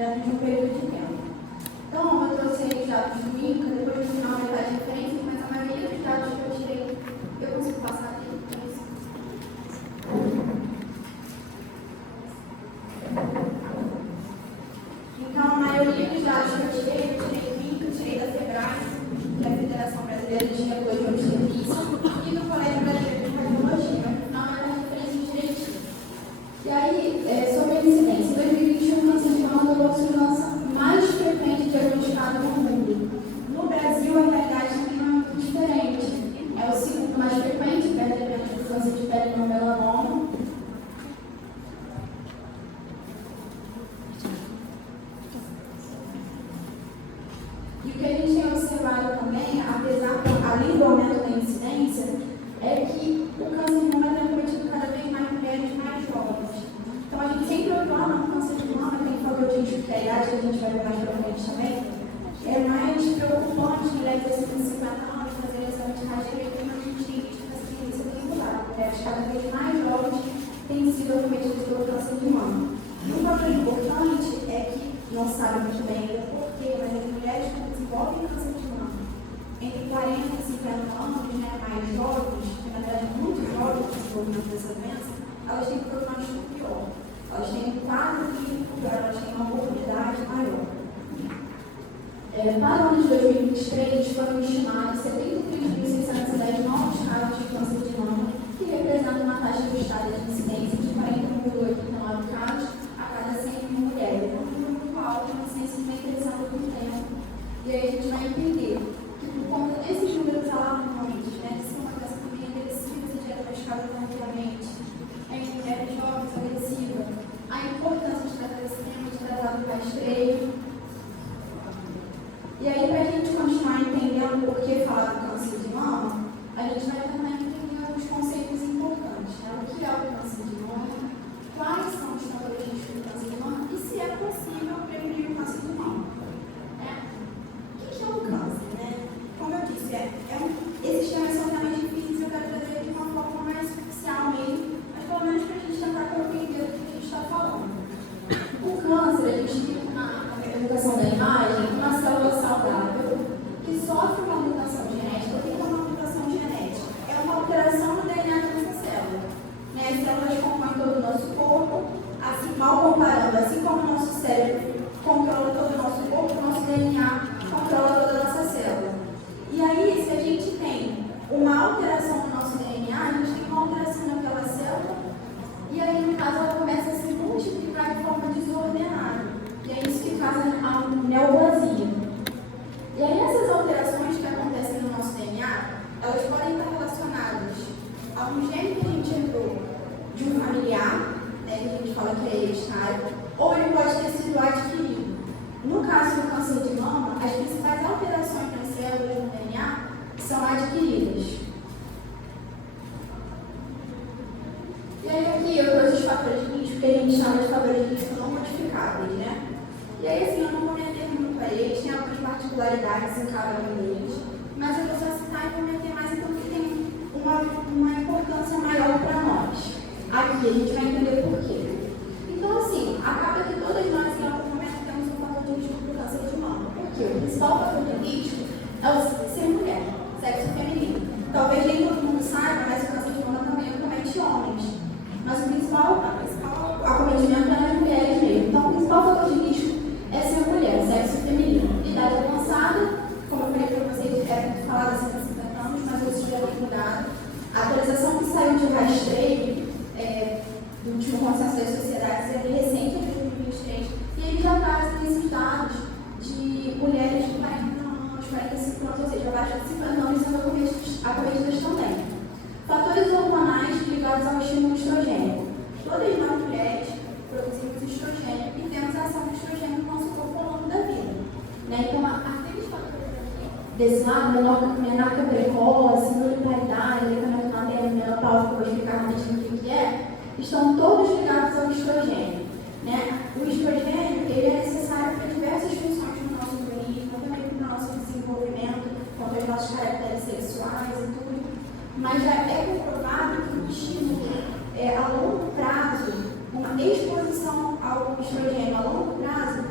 dentro de um período de tempo. Então, eu trouxe aí os dados do INCA, depois no final vai dar referência, mas a maioria dos dados que eu tirei, eu consigo passar aqui. Então, a maioria dos dados que eu tirei do INCA, tirei da FEBRAS, que é a Federação Brasileira de Ginecologia e Obstetrícia, e do Colégio Brasileiro de Cardiologia, no final vai dar referência direitinho. E aí, sobre a incidência, em 2021, o câncer de mama tornou a substância mais frequente diagnosticada no mundo. No Brasil, a realidade também não é muito diferente. É o segundo mais frequente, perde do câncer de pele no melanoma. E o que a gente tem observado também, além do aumento da incidência, é que o câncer de mama tem cometido cada vez mais mulheres mais jovens. Então, a gente sempre torna o câncer de mama, tem favoritismo, que é a idade que a gente vai ver mais para frente também, é mais preocupante mulheres acima de 50 anos fazerem exame de raio-x e ter uma gingivitis de paciência triangular. Mulheres cada vez mais jovens têm sido acometidas pelo câncer de mama. E um fator importante é que, não se sabe muito bem ainda porquê, mas as mulheres que desenvolvem câncer de mama entre 40 e 50 anos, né, mais jovens, que na verdade muito jovens no desenvolvimento dessa doença, elas têm um prognóstico pior. Elas têm um quadro clínico pior, elas têm uma morbidade maior. Para o ano de 2023, foram estimados 73.610 novos casos de câncer de mama, que representam uma taxa ajustada de incidência de 41,89 casos a cada 100 mil mulheres. É um número muito alto, uma ciência que vem crescendo com o tempo. E aí a gente vai entender que, por conta desses números alarmantes, né, de ser uma doença também agressiva, se diagnosticada tranquilamente, em mulheres jovens, agressiva, a importância de tratar esse tema, de tratar do rastreio. E aí, para a gente continuar entendendo por que falar do câncer de mama, a gente vai tentar entender alguns conceitos importantes. Né? O que é o câncer de mama, quais são os fatores de risco do câncer de mama e se é possível prevenir o câncer de mama. O que é o câncer? Né? Como eu disse, esses temas são temas difíceis, eu quero trazer de uma forma mais superficial mesmo, mas pelo menos para a gente tentar compreender o que a gente está falando. O câncer, a gente tem na apresentação da imagem, uma célula saudável que sofre uma mutação genética. O que é uma mutação genética? É uma alteração no DNA dessa célula. Né? As células compõem todo o nosso corpo, assim, mal comparando, assim como o nosso cérebro controla todo o nosso corpo, o nosso DNA controla toda a nossa célula. E aí, se a gente tem uma alteração no nosso DNA, a gente tem uma alteração naquela célula, e aí, no caso, ela começa a se multiplicar de forma desordenada. E é isso que causa a neoplasia. E aí, essas alterações que acontecem no nosso DNA, elas podem estar relacionadas a um gene que a gente herdou de um familiar, né, que a gente fala que é hereditário, ou ele pode ter sido adquirido. No caso do câncer de mama, as principais alterações nas células do DNA são adquiridas. E aí, aqui eu trouxe os fatores de risco, que a gente chama de fatores de risco não modificáveis, né? E aí, assim, eu não vou me ater muito a eles, tem algumas particularidades em cada um deles, mas eu vou só citar e vou me ater mais, então, que tem uma importância maior para nós. Aqui, a gente vai entender por quê. Então, assim, acaba que todas nós, em algum momento, temos um fator de risco para o câncer de mama. Por quê? O principal fator de risco é o ser mulher, sexo feminino. Talvez nem todo mundo saiba, mas o câncer de mama também acomete homens. Mas o principal acometimento é nas mulheres mesmo. Então, o principal fator de risco é ser mulher, sexo feminino. Idade avançada, como eu falei para vocês, era muito falado acima de 50 anos, mas hoje já tem mudado. A atualização que saiu de rastreio do último consenso das sociedades é bem recente, é de 2023, e ele já traz esses dados de mulheres de 40 anos, 45 anos, ou seja, abaixo de 50 anos sendo acometidas também. Fatores hormonais ligados ao estímulo estrogênico. Todas nós mulheres produzimos estrogênio e temos a ação do estrogênio no nosso corpo ao longo da vida. Né? Então, aqueles fatores aqui desse lado, menarca precoce, nulidade, aleitamento materno, menopausa, que eu vou explicar rapidinho o que é, estão todos ligados ao estrogênio. Né? O estrogênio ele é necessário para diversas funções no nosso organismo, também para o nosso desenvolvimento, quanto aos nossos caracteres sexuais e tudo. Mas já é comprovado que o estímulo a longo prazo, uma exposição ao estrogênio a longo prazo,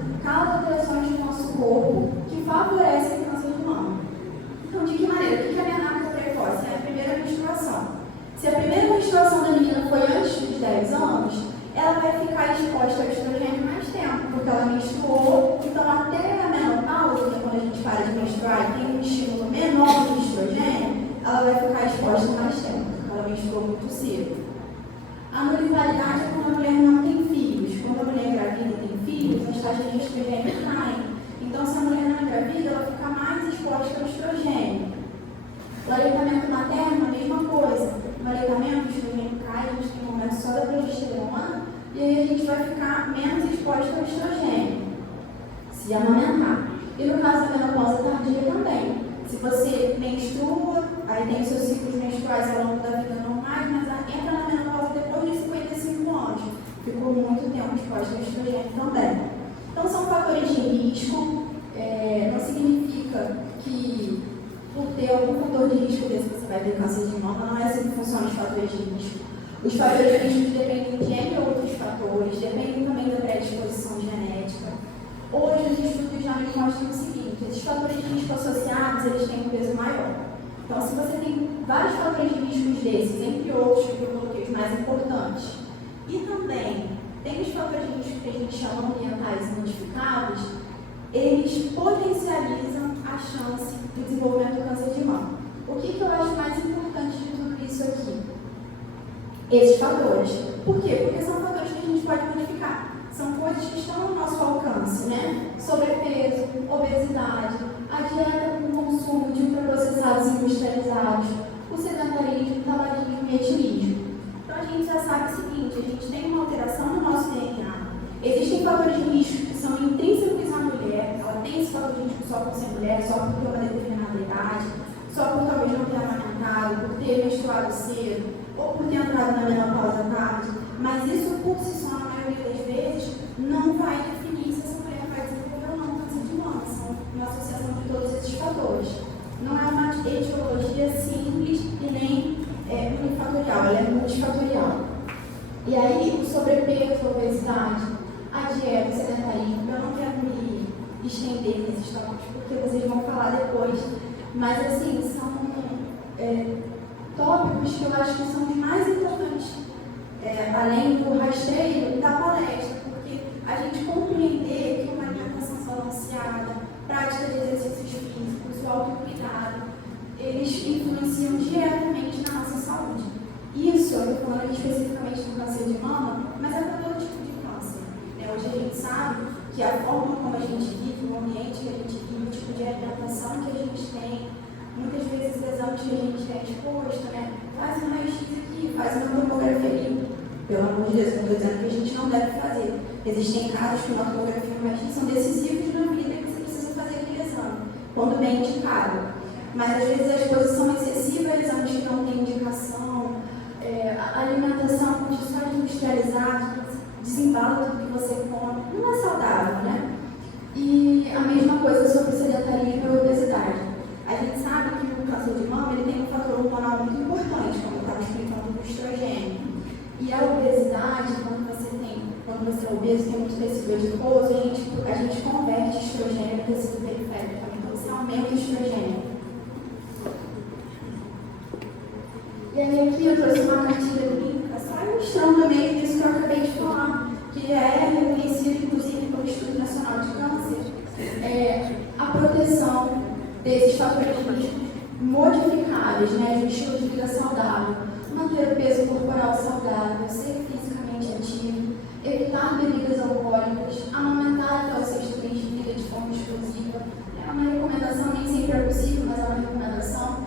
tem um estímulo menor de estrogênio, ela vai ficar exposta mais tempo, porque ela menstruou muito cedo. A mortalidade é quando a mulher não tem filhos. Quando a mulher é gravida e tem filhos, as taxas de estrogênio caem. Então, se a mulher não é gravida, ela fica mais exposta ao estrogênio. O aleitamento materno, a mesma coisa. No aleitamento, o estrogênio cai, a gente tem um momento só da progesterona, e aí a gente vai ficar menos exposta ao estrogênio, se amamentar. E no caso da menopausa tardia também. Se você menstrua, aí tem os seus ciclos menstruais ao longo da vida normais, mas entra na menopausa depois de 55 anos. Ficou muito tempo exposta ao estrogênio também. Então, são fatores de risco. Não significa que por ter algum fator de risco desse você vai ter câncer de mama. Não é assim que funcionam os fatores de risco. Os fatores de risco dependem de entre outros fatores, dependem também da predisposição genética. Hoje, os estudos já nos mostram o seguinte: esses fatores de risco associados, eles têm um peso maior. Então, se você tem vários fatores de risco desses, entre outros que eu coloquei os mais importantes, e também tem os fatores de risco que a gente chama ambientais e modificáveis, eles potencializam a chance de desenvolvimento do câncer de mama. O que eu acho mais importante de tudo isso aqui? Esses fatores. Por quê? Porque são fatores que a gente pode modificar. São coisas que estão ao nosso alcance, né? Sobrepeso, obesidade, a dieta com consumo de ultraprocessados industrializados, o sedentarismo, o tabagismo e o etilismo. Então a gente já sabe o seguinte: a gente tem uma alteração no nosso DNA. Existem fatores de risco que são intrínsecos à mulher. Ela tem esse fator de risco só por ser mulher, só por ter uma determinada idade, só por talvez não ter amamentado, por ter menstruado cedo, ou por ter entrado na menopausa tarde. Mas isso por si só, na maioria das vezes, não vai definir se essa mulher vai desenvolver ou não câncer de mama. São uma associação de todos esses fatores. Não é uma etiologia simples e nem unifatorial, ela é multifatorial. E aí, o sobrepeso, a obesidade, a dieta, o sedentarismo, eu não quero me estender nesses tópicos, porque vocês vão falar depois, mas assim, são tópicos que eu acho que são os mais importantes, além do rastreio da palestra, porque a gente compreender que uma alimentação balanceada, prática de exercícios físicos, o autocuidado, eles influenciam diretamente na nossa saúde. Isso, eu estou falando aqui especificamente do câncer de mama, mas é para todo tipo de câncer. Hoje a gente sabe que a forma como a gente vive, o ambiente que a gente vive, o tipo de alimentação que a gente tem, muitas vezes os exames que a gente tem exposto, né? Faz uma raio-x aqui, faz uma tomografia ali. Pelo amor de Deus, eu estou dizendo que a gente não deve fazer. Existem casos que uma tomografia e uma raio-x são decisivos na vida que você precisa fazer aquele exame, quando bem indicado. Mas às vezes as coisas são excessivas, exames que não têm indicação, a alimentação com açúcares industrializados, desembala tudo que você come, não é saudável, né? E a mesma coisa sobre o sedentarismo e a obesidade. A gente sabe que o câncer de mama ele tem um fator hormonal muito importante, como eu estava explicando, do estrogênio. E a obesidade, quando você é obeso, tem muito tecido adiposo, a gente converte estrogênio em tecido periférico também, então você aumenta o estrogênio. E aí aqui eu trouxe uma cartilha clínica só ilustrando meio disso que eu acabei de falar, que é reconhecido inclusive pelo Instituto Nacional de Câncer, a proteção desses fatores de risco modificáveis, né, de um estilo de vida saudável, manter o peso corporal saudável, ser fisicamente ativo, evitar bebidas alcoólicas, amamentar até o sexto mês de vida de forma exclusiva. É uma recomendação, nem sempre é possível, mas é uma recomendação.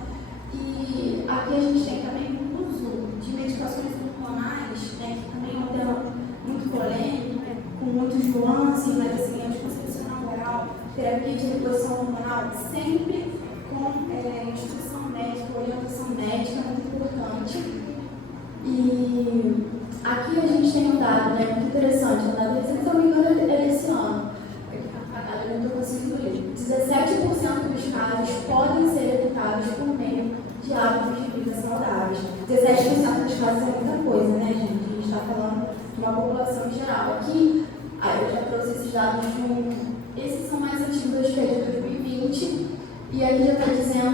E aqui a gente tem também o uso de medicações hormonais, né, que também é um tema muito polêmico, com muitos nuances, mas assim, anticoncepcional oral, terapia de reposição hormonal, sempre com instrução médica, orientação médica, muito importante. E aqui a gente tem um dado, né, muito interessante, um dado recente, se eu não me engano, é desse ano. Eu não estou conseguindo ler. 17% dos casos podem ser evitados por meio de hábitos de vida saudáveis. 17% dos casos é muita coisa, né, gente? A gente está falando de uma população em geral. Aqui, eu já trouxe esses dados esses são mais antigos, acho que é de 2020, e aqui já está dizendo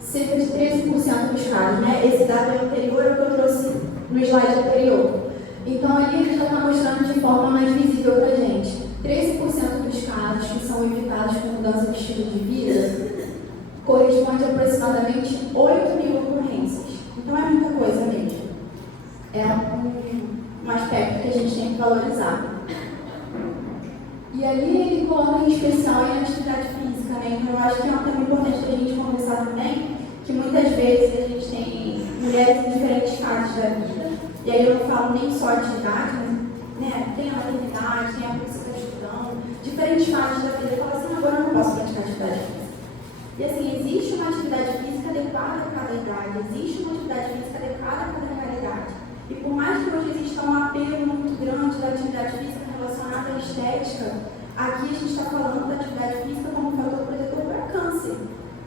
cerca de 13% dos casos, né? Esse dado é anterior ao que eu trouxe no slide anterior. Então, ali ele já está mostrando de forma mais visível para a gente. 13% dos casos que são evitados com mudança de estilo de vida corresponde a aproximadamente 8.000 ocorrências. Então é muita coisa mesmo. É um aspecto que a gente tem que valorizar. E ali ele coloca em inspeção e na atividade física, né? Então eu acho que é um tema importante para a gente conversar também, que muitas vezes a gente tem mulheres em diferentes fases da vida, e aí eu não falo nem só de idade, mas tem a maternidade, tem a época que você está estudando, diferentes fases da vida, e fala assim, agora eu não posso praticar atividade física. E assim, existe uma atividade física adequada a cada idade, existe uma atividade física adequada a cada realidade. E por mais que hoje exista um apelo muito grande da atividade física relacionada à estética, aqui a gente está falando da atividade física como um fator protetor para câncer.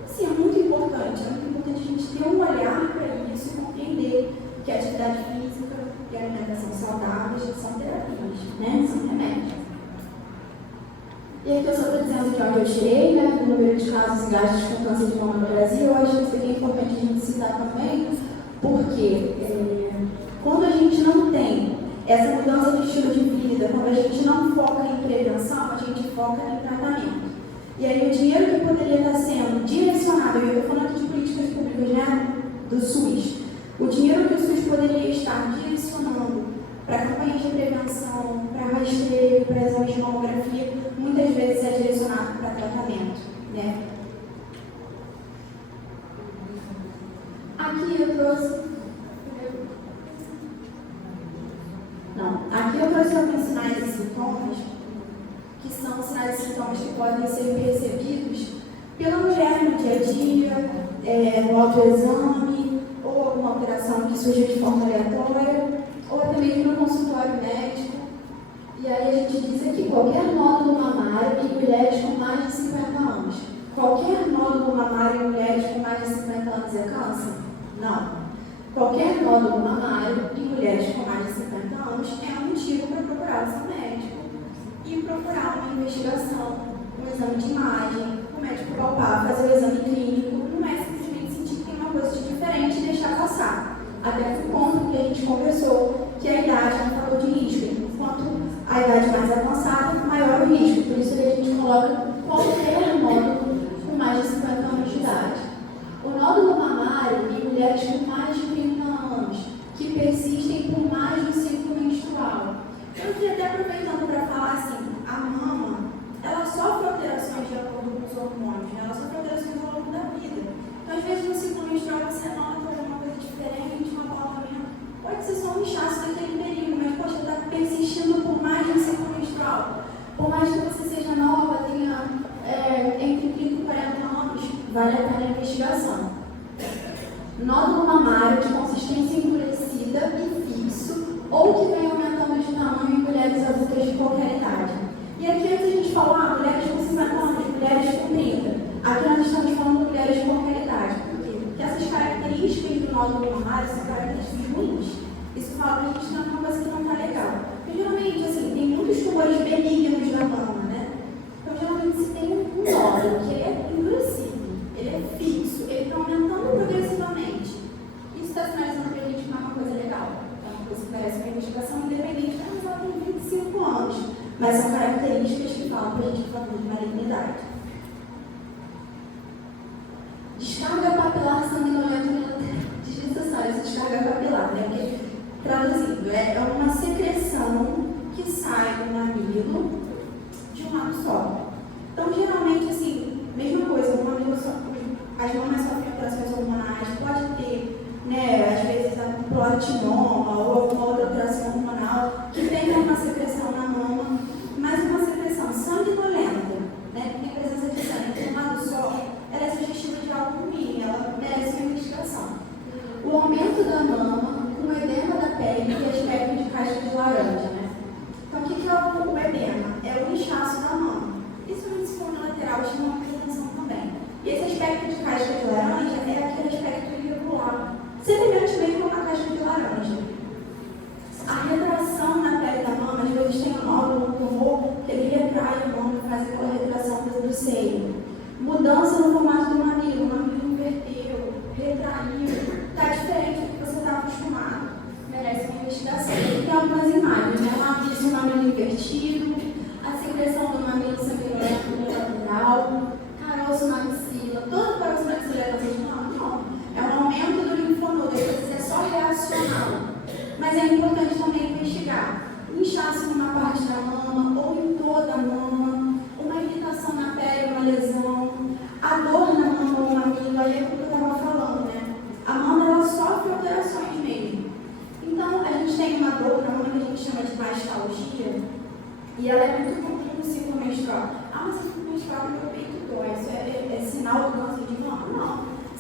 Assim, é muito importante a gente ter um olhar para isso e compreender que a atividade física e a alimentação saudáveis são terapias, né? São remédios. E aqui eu só estou dizendo que onde eu tirei, né, do número de casos e gastos com câncer de mama no Brasil, eu acho que seria importante a gente citar também, porque quando a gente não tem essa mudança de estilo de vida, quando a gente não foca em prevenção, a gente foca em tratamento. E aí o dinheiro que poderia estar sendo direcionado, eu estou falando aqui de políticas públicas, né, do SUS, o dinheiro que o SUS poderia estar direcionando para campanhas de prevenção, para rastreio, para exames de mamografia, muitas vezes é direcionado para tratamento, né? Aqui eu trouxe alguns sinais e sintomas, que são sinais e sintomas que podem ser percebidos pela mulher no dia a dia, no autoexame, ou alguma alteração que surge de forma aleatória, ou até mesmo no consultório médico. E aí a gente diz aqui, qualquer nódulo mamário em mulheres com mais de 50 anos. Qualquer nódulo mamário em mulheres com mais de 50 anos é câncer? Não. Qualquer nódulo mamário em mulheres com mais de 50 anos é um motivo para procurar o seu médico e procurar uma investigação, um exame de imagem, o médico palpar, fazer o exame clínico, não é simplesmente sentir que tem uma coisa de diferente e deixar passar. Até o ponto que a gente conversou que a idade é um fator de risco. Quanto a idade mais avançada, maior o risco. Por isso que a gente coloca qualquer nódulo com mais de 50 anos de idade. O nódulo mamário em mulheres com mais de 30 anos, que persistem por mais do ciclo menstrual. Eu queria até aproveitando para falar assim, a mama, ela sofre alterações de acordo com os hormônios, né? Ela sofre alterações ao longo da vida. Então, às vezes, no ciclo menstrual, você nota alguma coisa diferente, um abalamento. Pode ser só um inchaço naquele período, mas pode estar persistindo por mais de um ciclo menstrual. Por mais que você seja nova, tenha entre 30 e 40 anos, vale a pena a investigação. Nódulo mamário de consistência endurecida e fixo, ou que vem aumentando de tamanho em mulheres adultas de qualquer idade. E aqui antes a gente falou, mulheres com 50 anos, mulheres com 30. Aqui nós estamos falando de mulheres de qualquer idade. Por quê? Porque essas características do nódulo mamário são características ruins. Isso fala que a gente está numa coisa que não está legal. Porque geralmente, assim, tem muitos tumores benignos da mama, né? Então, geralmente, se tem um nódulo que ele é endurecido, ele é fixo, ele está aumentando progressivamente. Isso está sinalizando para a gente que não é uma coisa legal. É uma coisa que merece uma investigação independente, mas ela tem 25 anos. Mas são características que falam para a gente que está falando de malignidade. Descarga papilar sanguinolenta desnecessária, essa descarga papilar, né? Porque, traduzindo, é uma secreção que sai do mamilo de um lado só. Então, geralmente, assim, mesma coisa, o mamilo as mamas sofrem alterações hormonais, pode ter, né, às vezes, um platinoma ou alguma outra alteração hormonal que tenha uma secreção na mama, mas uma secreção sanguinolenta, né, que tem presença de sangue de um lado só, ela é sugestiva de algo ruim, ela merece uma investigação. O aumento da mama, com edema da pele e aspecto de casca de laranja, né? Então, o que é o edema? É o inchaço da mama. Principalmente se for na lateral, chama muita atenção também. E esse aspecto de casca de laranja é aquele aspecto irregular, semelhante mesmo a uma casca de laranja. A retração na pele da mama, às vezes tem um nódulo, um tumor, que ele retrai a mama e faz aquela retração do seio. Mudança no formato do mamilo, o mamilo inverteu, retraiu, está diferente do que você está acostumado. Merece uma investigação. Tem algumas imagens, né? Ela diz o mamilo invertido, a secreção do mamilo sanguinolento no lateral, caroço na axila, todo caroço na no ciclo menstrual. Ah, mas o ciclo menstrual no meu peito dói, isso é sinal do câncer de mama? Não.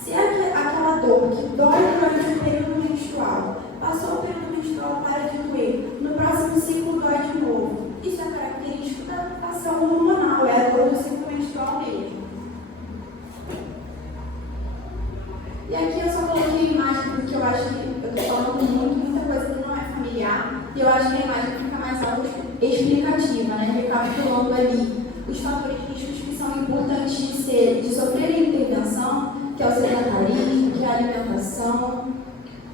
Se é aquela dor que dói durante o período menstrual, passou o período menstrual, para de doer, no próximo ciclo dói de novo, isso é característico da ação hormonal, é a dor do ciclo menstrual mesmo. E aqui eu só coloquei a imagem porque eu acho que eu estou falando muita coisa que não é familiar, e eu acho que a imagem fica mais autoexplicativa, né? Recapitulando ali os fatores de riscos que são importantes de sofrer intervenção, que é o sedentarismo, que é a alimentação,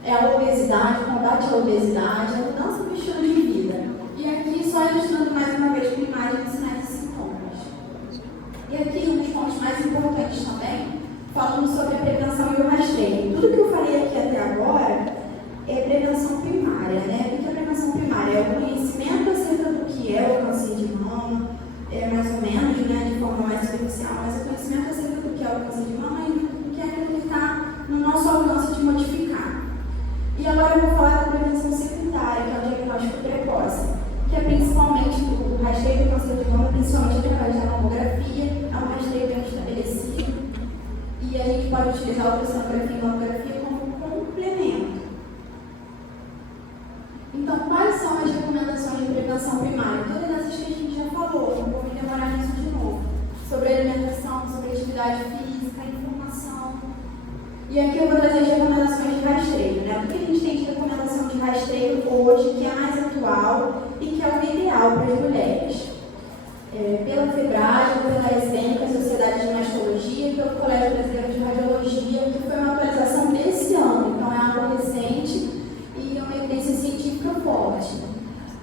é a obesidade, o combate à obesidade, a mudança do estilo de vida. E aqui, só ilustrando mais uma vez com imagens, sinais e sintomas. E aqui, um dos pontos mais importantes também, falando sobre a prevenção e o rastreio. Tudo que eu falei aqui até agora é prevenção primária, né? O que é prevenção primária? É o conhecimento acerca do que é o câncer de mama, mais ou menos, né, de forma mais superficial, mas o conhecimento acerca do que é o câncer de mama e do que é aquilo que está no nosso alcance de modificar. E agora eu vou falar da prevenção secundária, que é o diagnóstico precoce, que é principalmente o rastreio do câncer de mama, principalmente através da mamografia, é um rastreio bem estabelecido, e a gente pode utilizar a ultrassonografia e a mamografia como complemento. Então, quais são as recomendações de prevenção primária? Todas essas que a gente já falou, não vou me demorar nisso de novo. Sobre alimentação, sobre atividade física, informação. E aqui eu vou trazer as recomendações de rastreio, né? O que a gente tem de recomendação de rastreio hoje, que é mais atual e que é o ideal para as mulheres? Pela FEBRAD, pela SBN, Sociedade de Mastologia, e pelo Colégio Brasileiro de Radiologia, que foi uma atualização desse ano, então é algo recente e é uma evidência científica forte.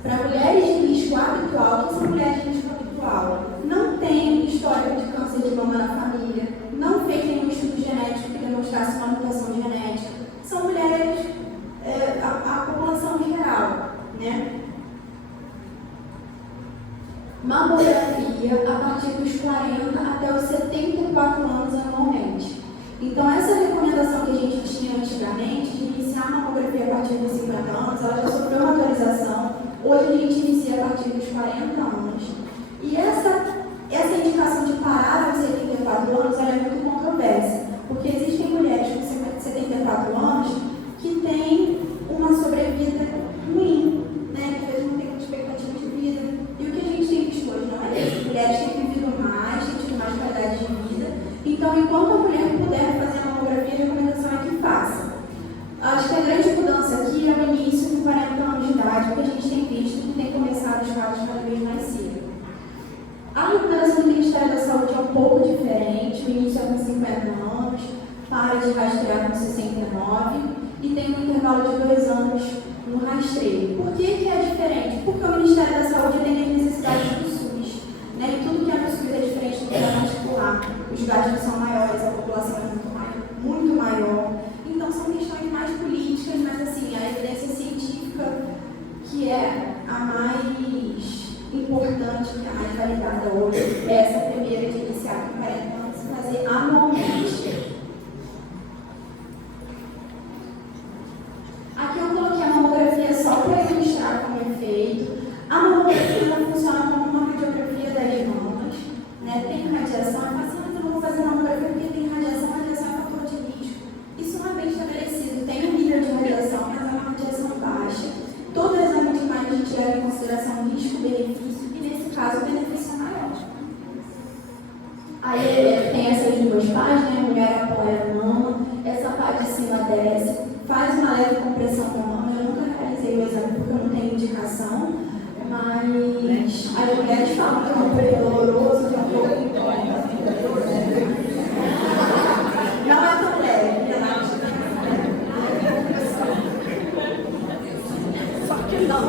Para mulheres de risco habitual, que são mulheres de risco habitual, não tem histórico de câncer de mama na família, não fez nenhum estudo genético que demonstrasse uma mutação genética, são mulheres, a população geral, né? Mamografia a partir dos 40 até os 74 anos anualmente. Então, essa recomendação que a gente tinha antigamente de iniciar a mamografia a partir dos 50 anos, ela já sofreu uma atualização. Hoje a gente inicia a partir dos 40 anos. E essa indicação de parar aos 74 anos ela é muito controversa, porque existem mulheres com 74 anos que têm uma sobrevida ruim, né? Que às vezes não têm muita expectativa de vida. E o que a gente tem visto hoje não é isso. As mulheres têm vivido mais, têm tido mais qualidade de vida. Então, enquanto a mulher puder fazer a mamografia, a recomendação é que faça. Acho que a grande mudança aqui é o início com 40 anos de idade, porque a gente tem visto que tem começado os casos cada vez mais cedo. A recomendação do Ministério da Saúde é um pouco diferente, o início é com 50 anos, para de rastrear com 69 e tem um intervalo de 2 anos no rastreio. Por que é diferente? Porque o Ministério da Saúde tem as necessidades do SUS, né? E tudo que é do SUS é diferente do que é particular. Os gastos são maiores, a população é muito maior. Então são questões mais políticas, mas assim, a evidência científica que é a mais importante, que é a mais validada hoje, é essa primeira de iniciar com 40 anos e fazer anualmente. Aqui eu coloquei a mamografia só para ilustrar como é feito. A mamografia funciona como uma radiografia das mamas, né? Tem radiação, é fácil, mas eu não vou fazer mamografia porque tem radiação é fator de risco. Isso não é bem estabelecido, tem um nível de radiação, mas é uma radiação baixa. Todo exame de imagem a gente leva em consideração risco-benefício, e nesse caso o benefício é maior. Aí tem essas duas partes, né? A mulher apoia a mama, essa parte de cima desce, faz uma leve compressão da mama. Eu nunca realizei o exame porque eu não tenho indicação, mas as mulheres falam que é um pouco doloroso, que é um pouco. Não é tão leve, relaxa. Só que não.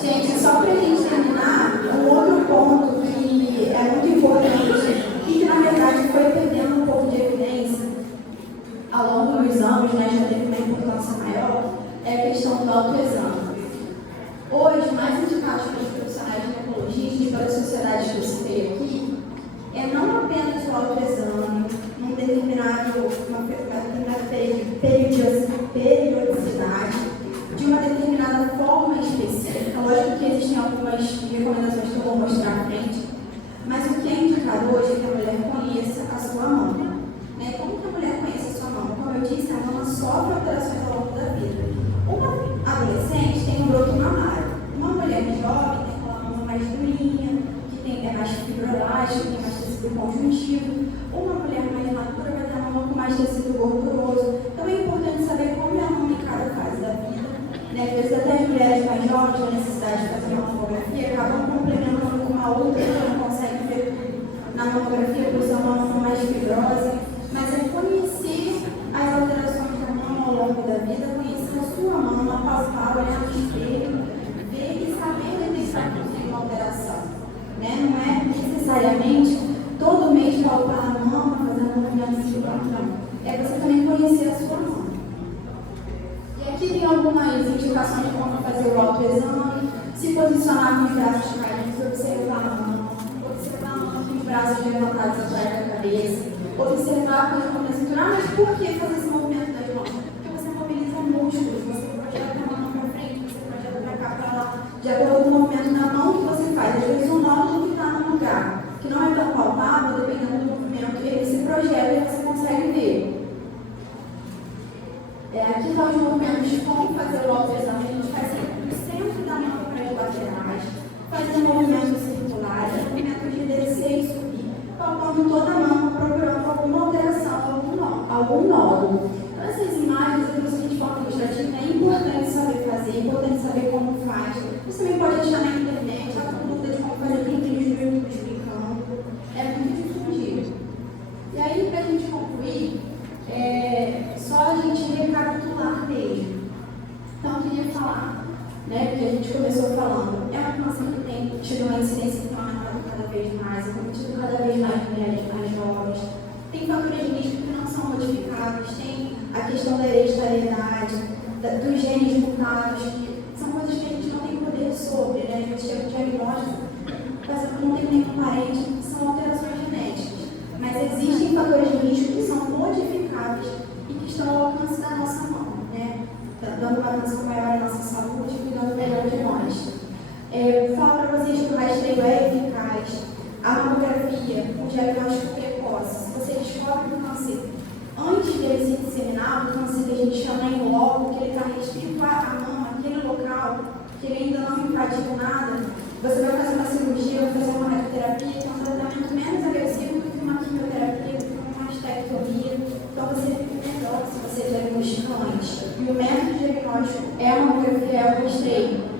Gente, só para a gente terminar, um outro ponto que é muito importante e que na verdade foi perdendo um pouco de evidência ao longo dos anos, né, já teve uma importância maior, é a questão do autoexame. Hoje, mais indicado pelos profissionais de ginecologia e pelas sociedades que eu citei aqui, é não apenas o autoexame, uma determinada periodicidade, de uma determinada forma específica, É lógico que existem algumas recomendações que eu vou mostrar à frente, mas o que é indicado hoje é que a mulher conheça a sua mama. Né? Como que a mulher conhece a sua mama? Como eu disse, a mama sofre alterações ao longo da vida. Uma adolescente tem um broto mamário. Uma mulher jovem tem aquela mama mais durinha, que é mais fibroelástica, tem mais tecido conjuntivo. Uma mulher mais madura vai ter uma mama com mais tecido gorduroso. Então é importante saber como é a mama em cada fase da vida. Né? Às vezes até as mulheres mais jovens têm necessidade de fazer uma mamografia, acabam complementando com uma outra que não consegue ver tudo na mamografia, por ser uma mama mais fibrosa. Mas é conhecer as alterações da mama ao longo da vida, conhecer a sua mama, palpar, olhar no espelho, ver e saber detectar que tem uma alteração. Né? Não é necessariamente todo mês palpar a mama, fazer um movimento circular, não. É você também conhecer a sua mama. E aqui tem algumas indicações de como fazer o autoexame, se posicionar com os braços caídos, observar a mama com os braços levantados atrás da cabeça, observar com a mão na cintura. Mas por que fazer esse movimento das mãos? Porque você mobiliza músculos, você projeta a mão para frente, você projeta para cá, para lá, de acordo com o movimento da mão que você faz. Às vezes um nódulo que está num lugar que não é tão palpável, dependendo do movimento, ele se projeta e você consegue ver. Aqui estão os movimentos de como fazer o autoexame. A gente faz sempre no centro da mão para as laterais, fazendo movimentos circulares, movimento de descer e subir, palpando toda a mão, procurando alguma alteração, algum nódulo. Então, essas imagens, inclusive de forma ilustrativa, é importante saber fazer, é importante saber como faz. Você também pode achar na internet, está com dúvida de como fazer, tem vídeos no YouTube explicando. É muito difundido. E aí, para a gente concluir, só a gente recapitular mesmo. Então, eu queria falar, né, porque a gente começou falando, é uma doença que tem tido uma incidência que tem aumentado cada vez mais, cometido cada vez mais mulheres mais jovens, tem fatores de risco que não são modificáveis, tem a questão da hereditariedade, dos genes mutados, que são coisas que a gente não tem poder sobre, né? A gente chega um diagnóstico, mas eu não tenho nenhum parente, são alterações genéticas. Mas existem fatores de risco que são modificáveis e que estão ao alcance da nossa mão, né? Dando uma atenção maior à nossa saúde e cuidando melhor de nós. Falo para vocês que o rastreio é eficaz. A mamografia, o diagnóstico precoce, se você descobre o câncer antes dele se disseminar, o câncer que a gente chama em loco, que ele está restrito à mama, aquele local, que ele ainda não invadiu nada, você vai fazer uma cirurgia, vai fazer uma radioterapia, que é um tratamento menos agressivo do que uma quimioterapia, do que uma mastectomia. Então você fica melhor se você diagnostica antes. E o método diagnóstico é a mamografia, é o rastreio.